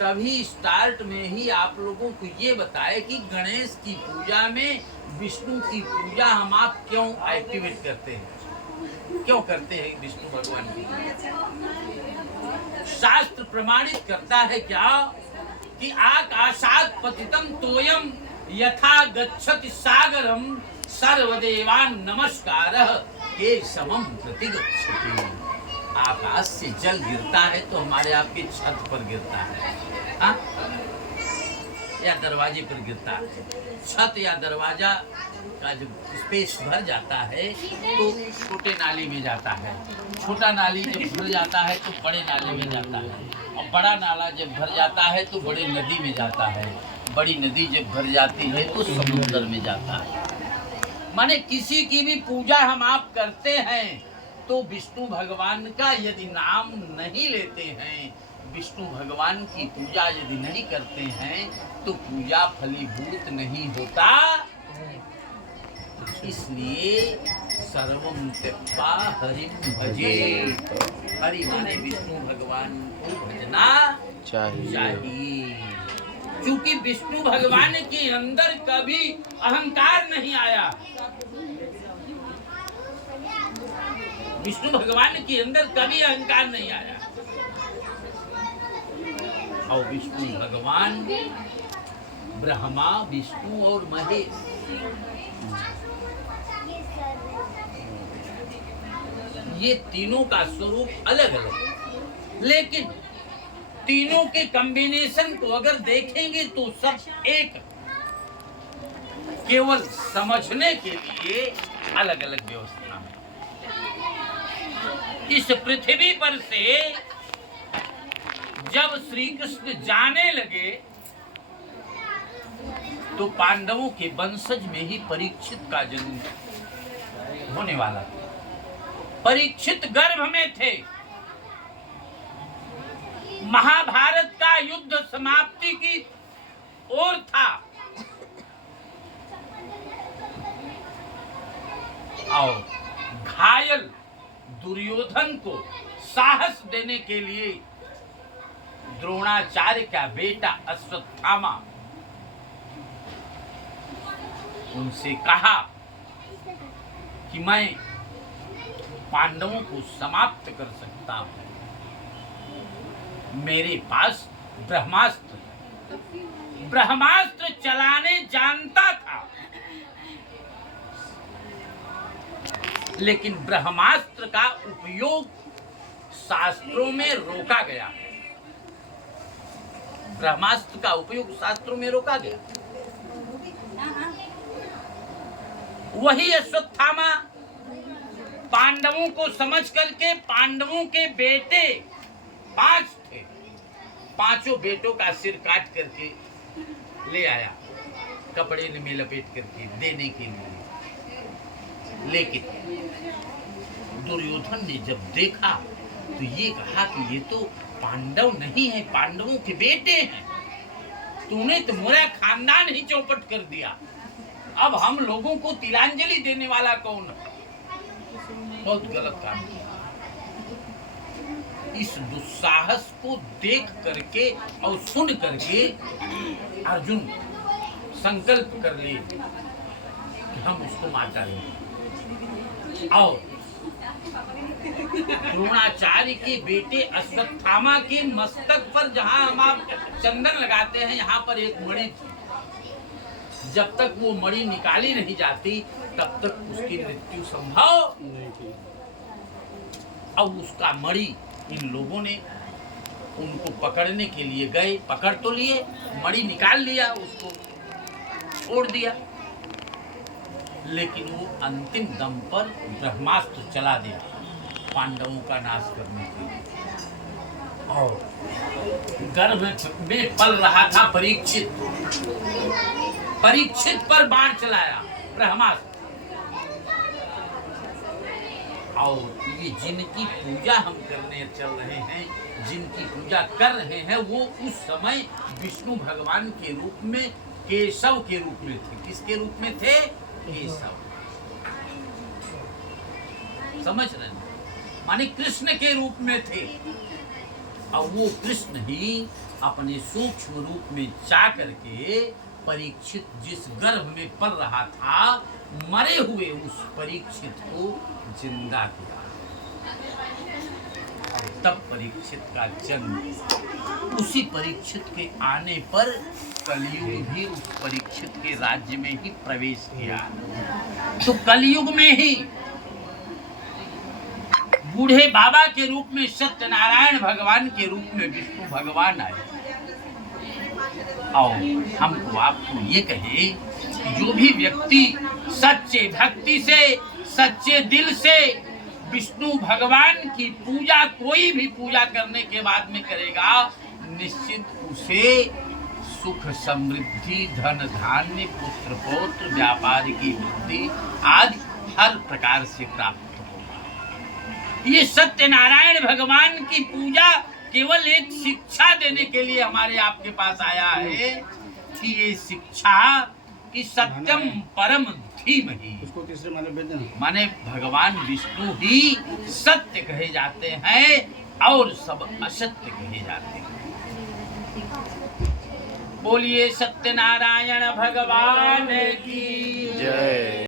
तभी स्टार्ट में ही आप लोगों को ये बताए कि गणेश की पूजा में विष्णु की पूजा हम आप क्यों एक्टिवेट करते हैं, क्यों करते हैं विष्णु भगवान की पूजा। शास्त्र प्रमाणित करता है क्या कि आकाशात् पतितं तोयम यथा गच्छति सागरम सर्वदेवान नमस्कारः केशवम प्रतिगच्छति। आकाश से जल गिरता है तो हमारे आपके छत पर गिरता है, हाँ? या दरवाजे पर गिरता है। छत या दरवाजा का जब स्पेस भर जाता है तो छोटे नाली में जाता है, छोटा नाली जब भर जाता है तो बड़े नाले में जाता है, और बड़ा नाला जब भर जाता है तो बड़े नदी में जाता है, बड़ी नदी जब भर जाती है तो समुद्र में जाता है। माने किसी की भी पूजा हम आप करते हैं तो विष्णु भगवान का यदि नाम नहीं लेते हैं, विष्णु भगवान की पूजा यदि नहीं करते हैं तो पूजा फलीभूत नहीं होता। इसलिए सर्वं त्यक्त्वा हरिं भजे। हरि माने विष्णु भगवान को भजना चाहिए। क्योंकि विष्णु भगवान के अंदर कभी अहंकार नहीं आया, विष्णु भगवान के अंदर कभी अहंकार नहीं आया। और विष्णु भगवान ब्रह्मा विष्णु और महेश, ये तीनों का स्वरूप अलग अलग, लेकिन तीनों के कॉम्बिनेशन को अगर देखेंगे तो सब एक, केवल समझने के लिए अलग अलग व्यवस्था है। इस पृथ्वी पर से जब श्री कृष्ण जाने लगे तो पांडवों के वंशज में ही परीक्षित का जन्म होने वाला था। परीक्षित गर्भ में थे। महाभारत का युद्ध समाप्ति की ओर था और घायल दुर्योधन को साहस देने के लिए द्रोणाचार्य का बेटा अश्वत्थामा उनसे कहा कि मैं पांडवों को समाप्त कर सकता हूं, मेरे पास ब्रह्मास्त्र चलाने जानता था, लेकिन ब्रह्मास्त्र का उपयोग शास्त्रों में रोका गया। ब्रह्मास्त्र का उपयोग शास्त्रों में रोका गया। वही अश्वत्थामा पांडवों को समझ करके, पांडवों के बेटे 5 थे, 5 बेटों का सिर काट करके ले आया, कपड़े में लपेट करके देने के लिए। लेकिन दुर्योधन ने जब देखा तो ये कहा कि ये तो पांडव नहीं है, पांडवों के बेटे हैं, तूने तो मेरा खानदान ही चौपट कर दिया, अब हम लोगों को तिलांजलि देने वाला कौन है? बहुत गलत काम किया। इस दुस्साहस को देख करके और सुन करके अर्जुन संकल्प कर लिए कि हम उसको मार डालेंगे। और द्रोणाचार्य के बेटे अश्वत्थामा के मस्तक पर जहां हम आप चंदन लगाते हैं, यहाँ पर एक मणि थी। जब तक वो मणि निकाली नहीं जाती तब तक उसकी मृत्यु संभव नहीं थी। अब उसका मणि इन लोगों ने उनको पकड़ने के लिए गए, पकड़ तो लिए, मणि निकाल लिया, उसको छोड़ दिया, लेकिन वो अंतिम दम पर ब्रह्मास्त्र चला दिया पांडवों का नाश करने के लिए। और गर्भ में पल रहा था परीक्षित पर बाण चलाया ब्रह्मास्त्र। और ये जिनकी पूजा हम करने चल रहे हैं, जिनकी पूजा कर रहे हैं, वो उस समय विष्णु भगवान के रूप में, केशव के रूप में थे। किसके रूप में थे? केशव। समझ रहे हैं? माने कृष्ण के रूप में थे। और वो कृष्ण ही अपने सूक्ष्म रूप में जा करके परीक्षित जिस गर्भ में पल रहा था, मरे हुए उस परीक्षित को जिंदा किया। तब परीक्षित का जन्म, उसी परीक्षित के आने पर कलयुग भी उस परीक्षित के राज्य में ही प्रवेश किया। तो कलयुग में ही बूढ़े बाबा के रूप में सत्यनारायण भगवान के रूप में विष्णु भगवान आए। और हमको आपको ये कहे, जो भी व्यक्ति सच्चे भक्ति से, सच्चे दिल से विष्णु भगवान की पूजा, कोई भी पूजा करने के बाद में करेगा, निश्चित उसे सुख, समृद्धि, धन धान्य, पुत्र पौत्र, व्यापार की वृद्धि आदि हर प्रकार से प्राप्त होगा। ये सत्यनारायण भगवान की पूजा केवल एक शिक्षा देने के लिए हमारे आपके पास आया है कि ये शिक्षा कि सत्यम परम धीमहि, उसको तीसरे माने भगवान विष्णु ही सत्य कहे जाते हैं और सब असत्य कहे जाते हैं। बोलिए सत्यनारायण भगवान की जय।